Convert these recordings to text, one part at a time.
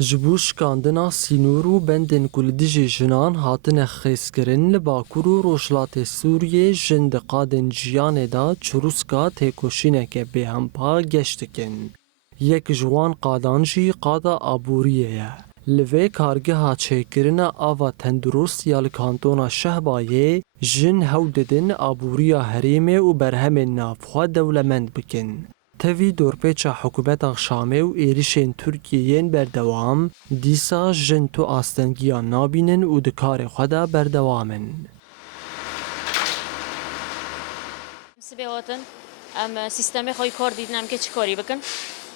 جبو شکاندنا سینور و بندên ku li dijî jinan hatine xêzkirin li Bakur û Rojhilatê Sûriyê jin di qadên jiyanê da çirûska têkoşîneke bêhempa geş dikin. Yek ji wan qadan jî qada aboriyê ye. Li vê kargeha çêkirina ava tendurust ya li kantona Şehbayê jin hew didin aboriya herêmê û berhemên navxwe dewlemend bikin. Tevî dorpêça hikûmeta Şamê û êrişên Tirkiyeyên berdewam, dîsa jin tu astengiyan nabînin û di karê xwe de berdewamin. Sibê hatin em sîstemê xwe kar dîtin em kê çi karî bikin.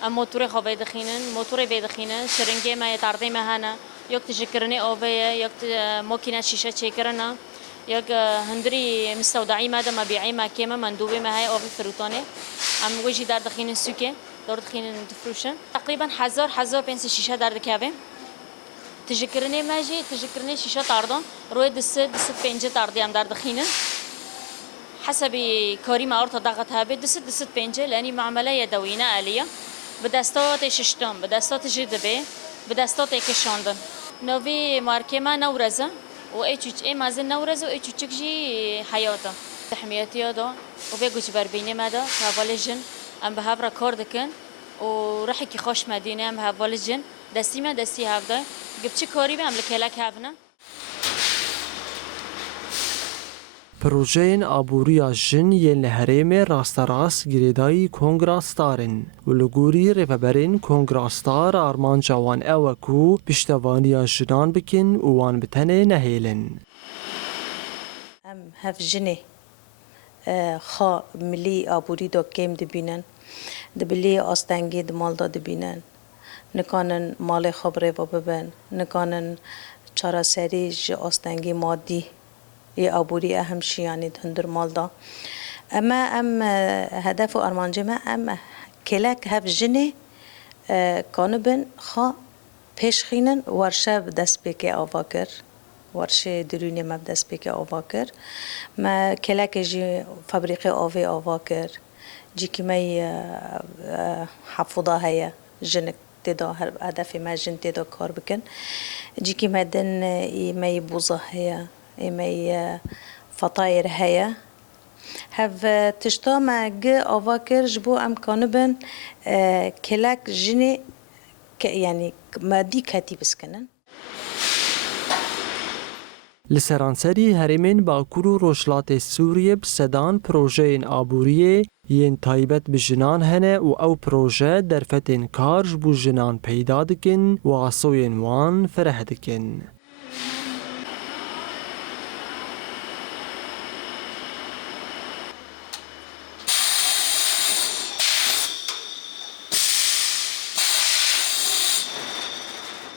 Em motorê xwe vêdixînin, motorê vêdixînin, şiringê me yê tardê me hene, yek tişikirinê avê ye, yek makîne şîşe çêkirina, yek hindirî mistewdacî me de mebîعî me kê me mendûbê me heye avê firûtanê. Em wê jî derdixînin sûkê, derdixînin difrûşin. Teqrîben 1500 şîşe derdikeve. Tişikirinê me jî tişikirinê şîşe tardan, royê disit pêncî tardî em derdixînin. حسبي كريمة أرتا ضغط هابي دست بينجي لأني معاملة يدوية آلية بدستات ششتم بدستات جدبي بدستات كشاندن نوفي ماركة ما نورزة وإيش مازن نورزة وإيش جي حياته تحميتي هذا وبيجوش بربيني ماذا هافالجن أم بهافرا كاردكن وراح يكي خوش مدينة أم هافالجن دستي ما دستي هافدا جبتش كاريبة أم لكيلك هافنا Projeyên aboriya jin yên li herêmê rasterast girêdayî kongrastar in û li gorî rêveberên kongrastar armanca wan ew e ku piştevaniya jinan bikin û wan bi tenê nehêlin. Em hev jinê xwe milî aborî da kêm dibînin, di bilî astengî di mal da dibînin, nikanin malê xwe bi rêve bibin, nikanin çareserî ji astengî madî ê aborî ehem şiyanî hundir mal da. Em hedef û armancê me em kêlek hev jinê kanibin xwe pêşxînin werşe bi destpêkê ava kir. Werşê dirûnê me bi destpêkê ava kir. Me kêlekê jî febrîqê avê ava kir. Cîkî me hefûda heye jinik têda her hedefê me jin têda kar bikin. Cîkî me din me yê boza heye. ئێمەی فەتایر هەیە هەڤ تشتا me gi ava kir ji bo em kanibin kêlek jinê yanî madî ketî biskinin. Li seranserî herêmên Bakur û Rojhilatê Sûriyê bi sedan projeyên aboriyê yên taybet bi jinan hene û ew proje derfetên kar ji bo jinan peyda dikin û asoyên wan fireh dikin.